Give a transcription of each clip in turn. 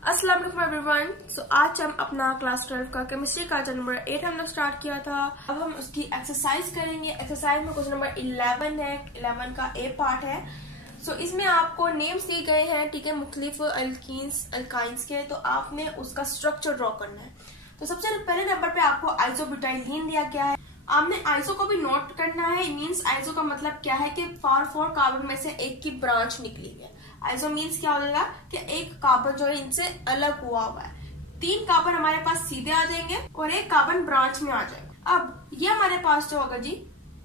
अस्सलाम वालेकुम एवरीवन। सो आज हम अपना क्लास 12 का केमिस्ट्री का चैप्टर नंबर 8 हम लोग स्टार्ट किया था। अब हम उसकी एक्सरसाइज करेंगे। एक्सरसाइज में क्वेश्चन नंबर 11 है, 11 का ए पार्ट है। सो इसमें आपको नेम्स दिए गए हैं, ठीक है, मुख्तलिफ अल्काइंस के। तो आपने उसका स्ट्रक्चर ड्रॉ करना है। तो सबसे पहले नंबर पे आपको आइसोब्यूटाइलीन दिया गया है। आपने आइसो को भी नोट करना है। मींस आइसो का मतलब क्या है कि 4 कार्बन में से एक की ब्रांच निकली है। आइसो मीन्स क्या हो जाएगा कि एक कार्बन जो है इनसे अलग हुआ हुआ है। 3 कार्बन हमारे पास सीधे आ जाएंगे और एक कार्बन ब्रांच में आ जाएगा। अब ये हमारे पास जो होगा जी,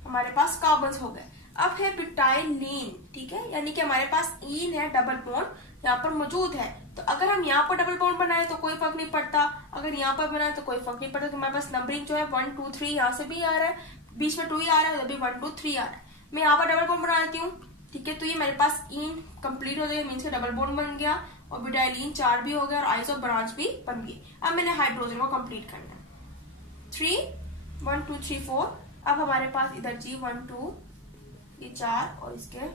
हमारे पास कार्बन हो गए। अब है ब्यूटाइलीन, ठीक है, यानी कि हमारे पास ईन है, डबल बॉन्ड यहाँ पर मौजूद है। तो अगर हम यहाँ पर डबल बॉन्ड बनाए तो कोई फर्क नहीं पड़ता, अगर यहाँ पर बनाए तो कोई फर्क नहीं पड़ता। तो हमारे पास नंबरिंग जो है 1 2 3 यहाँ से भी आ रहा है, बीच में 2 ही आ रहा है, अभी 1 2 3 आ रहा है। मैं यहाँ पर डबल बॉन्ड बनाती हूँ, ठीक है। तो ये मेरे पास ईन कंप्लीट हो जाएगा, मीन्स का डबल बॉन्ड बन गया और ब्यूटाइलीन 4 भी हो गया और आइसो ब्रांच भी बन गई। अब मैंने हाइड्रोजन को कंप्लीट करना है। 1 2 3 4। अब हमारे पास इधर जी 1 2 ये 4 और इसके,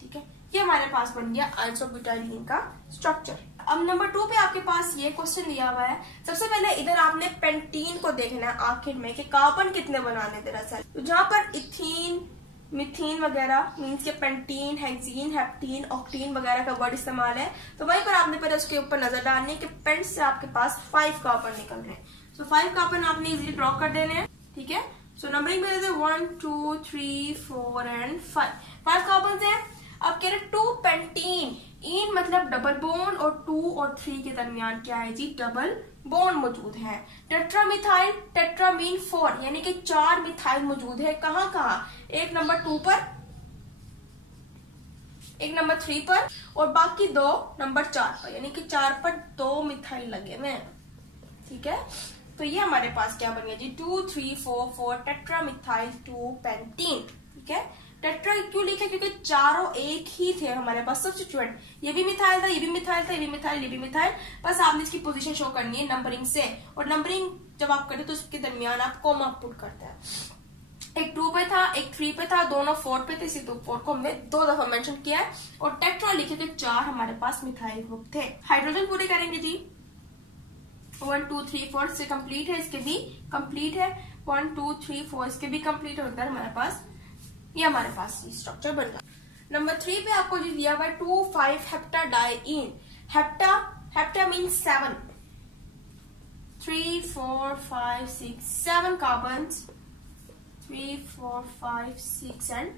ठीक है, ये हमारे पास बन गया आइसोब्यूटाइलीन का स्ट्रक्चर। अब नंबर 2 पे आपके पास ये क्वेश्चन दिया हुआ है। सबसे पहले इधर आपने पेंटीन को देखना है आखिर में कि कार्बन कितने बनाने दरअसल। तो जहां पर इथीन, मिथीन वगैरह मीन्स के पेंटीन, हेक्सीन, हेप्टीन, ऑक्टीन वगैरह का वर्ड इस्तेमाल है, तो वहीं पर आपने पहले उसके ऊपर नजर डालनी है कि पेंट से आपके पास 5 कार्बन निकल रहे हैं। सो 5 कार्बन आपने इजीली ड्रॉ कर देने हैं, ठीक है। सो नंबरिंग में 1 2 3 4 एंड 5 कार्बन है। अब कह रहे 2 पेंटीन, इन मतलब डबल बॉन्ड और 2 और 3 के दरमियान क्या है जी, डबल बॉन्ड मौजूद है। टेट्रामिथाइल, टेट्रा मीन 4, यानी कि 4 मिथाइल मौजूद है। कहाँ कहाँ? एक नंबर 2 पर, एक नंबर 3 पर और बाकी 2 नंबर 4 पर, यानी कि 4 पर 2 मिथाइल लगे हुए हैं, ठीक है। तो ये हमारे पास क्या बन गया जी, 2 3 4 4 टेट्रामिथाइल 2 पेंटीन, ठीक है। टेट्रा क्यों लिखे? क्योंकि चारों एक ही थे हमारे पास सब्स्टिट्यूएंट। ये भी मिथाइल था, ये भी मिथाइल था, ये भी मिथाइल, ये भी मिथाइल। बस आपने इसकी पोजीशन शो करनी है नंबरिंग से, और नंबरिंग जब आप करते तो उसके दरमियान आप कॉमा पुट करते हैं। एक 2 पे था, एक 3 पे था, दोनों 4 पे थे, इसी 4 को हमने 2 दफा मेंशन किया है। और टेट्रा लिखे थे 4 हमारे पास मिथाइल ग्रुप थे। हाइड्रोजन पूरे करेंगे जी, 1 2 3 4 से कंप्लीट है, इसके भी कंप्लीट है। 1 2 3 4 इसके भी कंप्लीट है। उधर हमारे पास ये हमारे पास स्ट्रक्चर बन गया। नंबर 3 पे आपको जो दिया हुआ है 2 5 heptadiene. Hepta means 7, 3 4 5 6 7 carbons, 3 4 5 6 and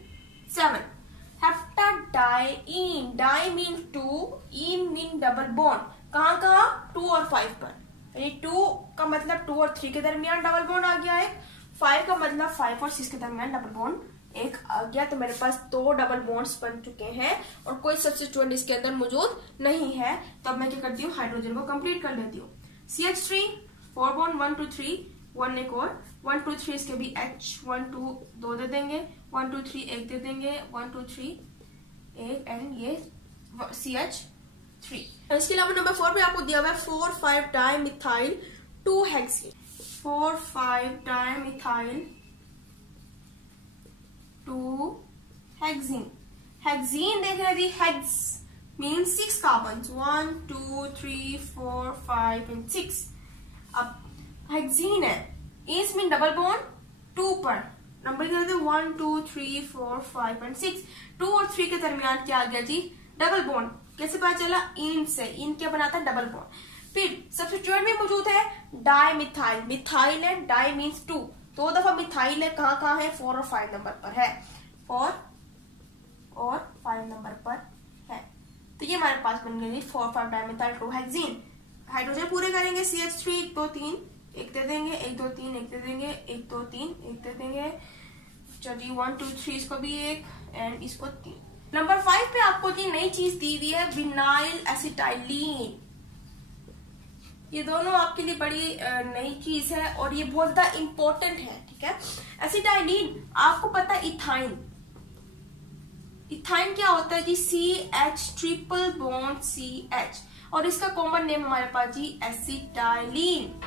7। Heptadiene, di mean 2, ene mean double bond. कहाँ कहाँ? 2 और 5 पर, यानी 2 का मतलब 2 और 3 के दरमियान डबल बॉन्ड आ गया है। 5 का मतलब 5 और 6 के दरमियान डबल बॉन्ड एक आ गया। तो मेरे पास 2 डबल बॉन्ड्स बन चुके हैं और कोई सब्स्टिट्यूएंट इसके अंदर मौजूद नहीं है। तो अब मैं क्या करती हूँ, हाइड्रोजन को कंप्लीट कर लेती हूँ। CH3 4 बॉन्ड 1 2 3, 1 एक और 1 2 3, इसके भी H 1 2 2 दे देंगे, 1 2 3 1 दे देंगे, 1 2 3 1 एंड ये CH3। इसके अलावा नंबर 4 पे आपको दिया हुआ है 4 5 di methyl 2 hexene, 4 5 di methyl 2 hexene. Hexene देख रहे जी, हेक्स मीन 6 कार्बन, 1 2 3 4 5 एंड 6। अब हेक्सीन है, इस मीन डबल बॉन्ड 2 पर, नंबर क्या थे 1 2 3 4 5 एंड 6। 2 और 3 के दरमियान क्या आ गया जी, डबल बॉन्ड। कैसे पता चला? इन से। इन क्या बनाता है? Double bond. फिर सब्स्टिट्यूएंट भी मौजूद है, डाई मिथाइल, मिथाइल है, डाई मीन्स 2, 2 दफा मिथाइल है। कहाँ कहाँ है? 4 और 5 नंबर पर है, 4 और 5 नंबर पर है। तो ये हमारे पास बन गई 4 5 डाइमिथाइल 2 हेक्सीन। हाइड्रोजन पूरे करेंगे, CH3 1 2 3 1 दे देंगे, 1 2 3 1 दे देंगे, 1 2 3 1 दे देंगे। चलिए 1 2 3 इसको भी 1 एंड इसको 3। नंबर 5 पे आपको जी नई चीज दी हुई है, विनाइल एसिटाइलीन। ये दोनों आपके लिए बड़ी नई चीज है और ये बहुत ज्यादा इंपॉर्टेंट है, ठीक है। एसिटाइलीन, आपको पता है इथाइन, इथाइन क्या होता है जी, CH ट्रिपल बॉन्ड CH, और इसका कॉमन नेम हमारे पास जी एसिटाइलीन।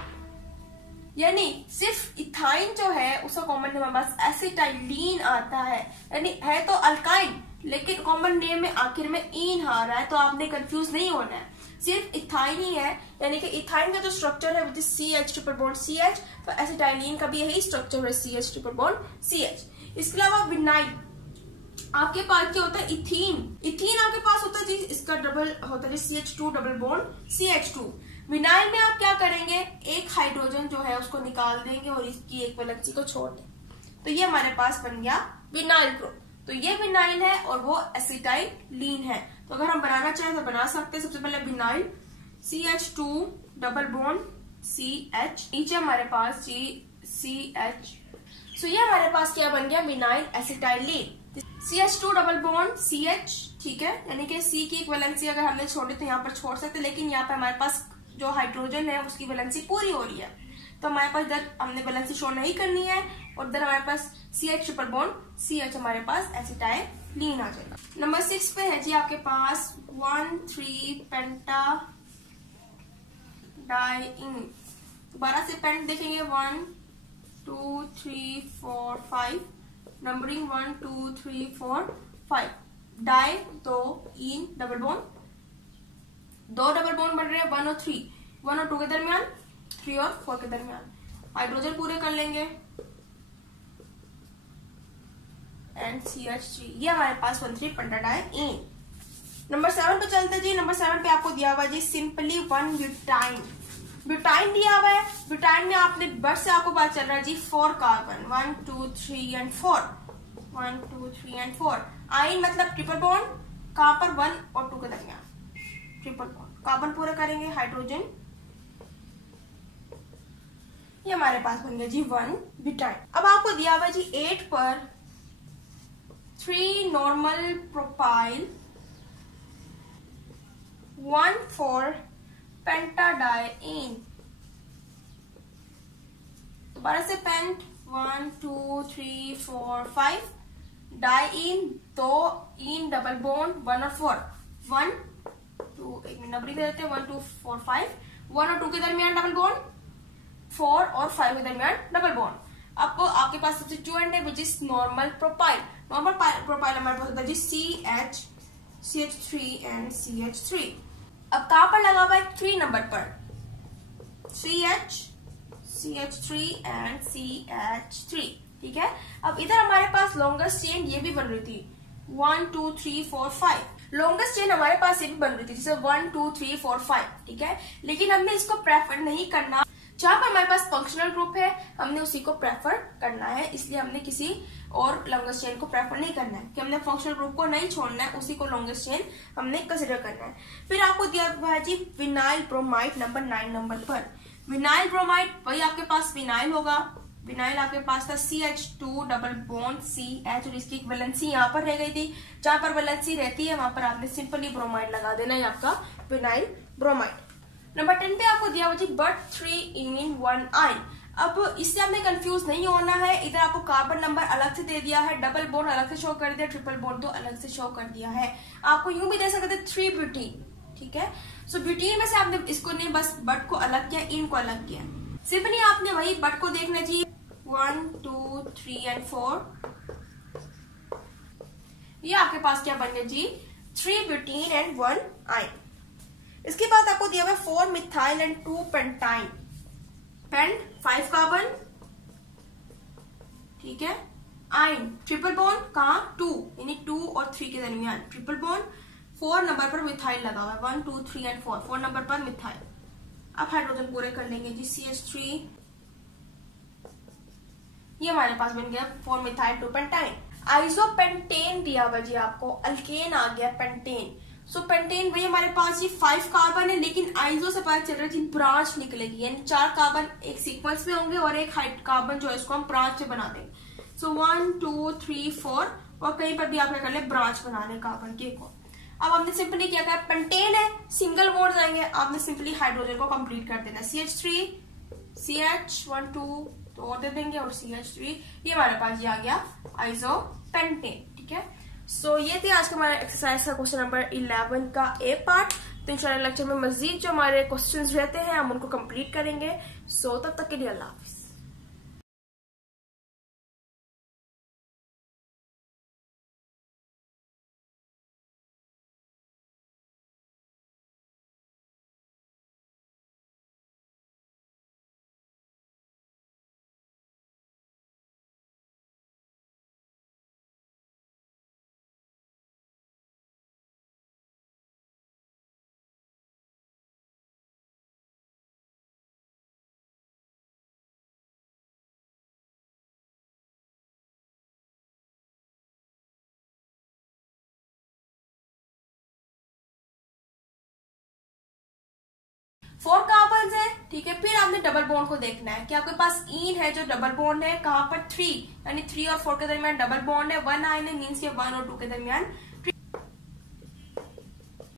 यानी सिर्फ इथाइन जो है उसका कॉमन नेम हमारे पास एसिटाइलीन आता है, यानी है तो अल्काइन लेकिन कॉमन नेम में आखिर में इन आ रहा है, तो आपने कंफ्यूज नहीं होना है। सिर्फ इथाइन ही है, यानी कि इथाइन का जो स्ट्रक्चर है which is CH triple bond CH, तो एसिटाइलिन का भी यही स्ट्रक्चर है CH ट्रिपल बॉन्ड CH। इसके अलावा विनाइल आपके पास क्या होता है, इथीन। इथीन आपके पास होता है जी, इसका डबल होता है CH2 double bond CH2। Vinyl में आप क्या करेंगे, एक हाइड्रोजन जो है उसको निकाल देंगे और इसकी एक वैलेंसी को छोड़ देंगे, तो ये हमारे पास बन गया विनाइल ग्रुप। तो ये विनाइल है और वो एसिटाइलिन है। तो अगर हम बनाना चाहें तो बना सकते हैं। सबसे पहले vinyl CH2 double bond CH, नीचे हमारे पास CH। सो ये हमारे पास क्या बन गया, vinyl acetylene. CH2 double bond CH, ठीक है, यानी कि C की एक वैलेंसी अगर हमने छोड़ी तो यहाँ पर छोड़ सकते, लेकिन यहाँ पे हमारे पास जो हाइड्रोजन है उसकी वैलेंसी पूरी हो रही है, तो हमारे पास इधर हमने वैलेंसी शो नहीं करनी है, और इधर हमारे पास CH ट्रिपल बॉन्ड CH हमारे पास एसिटाइलिन आ जाएगा। नंबर 6 पे है जी आपके पास 1,3 पेंटा डाइइन। दोबारा से पेंट देखेंगे, 1 2 3 4 5, नंबरिंग 1 2 3 4 5। डाई दो, इन डबल बॉन्ड, दो डबल बॉन्ड बन रहे हैं 1 और 3, 1 और 2 के दरमियान, 3 और 4 के दरमियान। हाइड्रोजन पूरे कर लेंगे एंड CH3, ये हमारे पास 1,3 पेंटाडाइइन। नंबर 7 पे चलते जी। नंबर 7 पे आपको दिया हुआ है जी सिंपली 1 ब्यूटाइन। ब्यूटाइन दिया हुआ है, ब्यूटाइन में आपने बट से आपको पता चल रहा है जी 4 कार्बन, 1 2 3 एंड 4, 1 2 3 एंड 4। आइन मतलब ट्रिपल बॉन्ड, कहां पर 1 और 2 के दरमियान ट्रिपल बॉन्ड, कार्बन पूरा करेंगे, हाइड्रोजन, ये हमारे पास बन गया जी 1 ब्यूटाइन। अब आपको दिया हुआ है जी 8 पर 3 नॉर्मल प्रोपाइल, 1 4 पेंटाडाइइन। दोबारा से पेंट 1 2 3 4 5, डाइइन 2, इन डबल बॉन्ड 1 और 4, 1 2, एक मिनट नंबरिंग दे देते हैं, 1 2 4 5, 1 और 2 के दरमियान डबल बॉन्ड, 4 और 5 के दरमियान डबल बॉन्ड। अब आपके पास सब्स्टिट्यूएंट है which is normal propyl. Normal propyl हमारे पास होता है जी CH, CH3 एंड CH3। अब कहां पर लगा हुआ है, 3 नंबर पर, CH, CH3 एंड CH3, ठीक है। अब इधर हमारे पास लॉन्गेस्ट चेन ये भी बन रही थी 1 2 3 4 5, लॉन्गेस्ट चेन हमारे पास ये भी बन रही थी जैसे 1 2 3 4 5, ठीक है। लेकिन हमने इसको प्रेफर नहीं करना, जहां पर हमारे पास फंक्शनल ग्रुप है हमने उसी को प्रेफर करना है, इसलिए हमने किसी और लॉन्गेस्ट चेन को प्रेफर नहीं करना है कि हमने फंक्शनल ग्रुप को नहीं छोड़ना है, उसी को लॉन्गेस्ट चेन हमने कंसिडर करना है। फिर आपको दिया हुआ है जी विनाइल ब्रोमाइड नंबर 9 नंबर पर। विनाइल ब्रोमाइड वही आपके पास विनाइल होगा, विनाइल आपके पास था CH2 डबल बॉन्ड CH, और इसकी एक वैलेंसी यहाँ पर रह गई थी, जहां पर वैलेंसी रहती है वहां पर आपने सिंपली ब्रोमाइड लगा देना है आपका विनाइल ब्रोमाइड। नंबर 10 पे आपको दिया हुआ जी बट 3 इन 1 आइन। अब इससे आपने कंफ्यूज नहीं होना है, इधर आपको कार्बन नंबर अलग से दे दिया है, डबल बॉन्ड अलग से शो कर दिया, ट्रिपल बॉन्ड तो अलग से शो कर दिया है। आपको यूं भी दे सकते थे 3 ब्यूटीन, ठीक है। सो ब्यूटीन में से आपने इसको नहीं बस बट को अलग किया, इन को अलग किया, सिंपली आपने वही बट को देखना चाहिए 1 2 3 एंड 4, ये आपके पास क्या बन गया जी 3 ब्यूटीन एंड 1 आइन। इसके बाद आपको दिया हुआ है 4 methyl and 2 pentyne, pent 5 carbon, ठीक है, आइन ट्रिपल बॉन्ड कहा 2, यानी 2 और 3 के दरमियान ट्रिपल बॉन्ड, 4 नंबर पर मिथाइल लगा हुआ है, 1 2 3 एंड 4, 4 नंबर पर मिथाइल। अब हाइड्रोजन पूरे कर लेंगे जी CH3, ये हमारे पास बन गया 4 मिथाइल 2 पेंटाइन। आइसोपेंटेन दिया हुआ जी आपको, अल्केन आ गया पेंटेन। सो पेंटेन वही हमारे पास ये 5 कार्बन है, लेकिन आइसो से पता चल रहा है जी ब्रांच निकलेगी, यानी 4 कार्बन एक सीक्वेंस में होंगे और एक हाइट कार्बन जो है इसको हम ब्रांच में बना देंगे। सो 1 2 3 4, और कहीं पर भी आप क्या कर ले ब्रांच बना ले कार्बन के को। अब हमने सिंपली क्या कहा, पेंटेन है सिंगल बॉन्ड आएंगे, आपने सिंपली हाइड्रोजन को कंप्लीट कर देना, CH3 CH 1 2 तो और दे देंगे और CH3, ये हमारे पास ये आ गया आइसोपेंटेन, ठीक है। सो ये थे आज का हमारा एक्सरसाइज का क्वेश्चन नंबर 11 का ए पार्ट। तो इंशाल्लाह लेक्चर में मजीद जो हमारे क्वेश्चंस रहते हैं हम उनको कंप्लीट करेंगे। सो तब तक के लिए अल्लाह हाफिज। 4 कार्बन है, ठीक है। फिर आपने डबल बॉन्ड को देखना है कि आपके पास इन है जो डबल बॉन्ड है कहां पर 3, यानी 3 और 4 के दरमियान डबल बॉन्ड है, 1 आयन है मीन्स ये 1 और 2 के दरमियान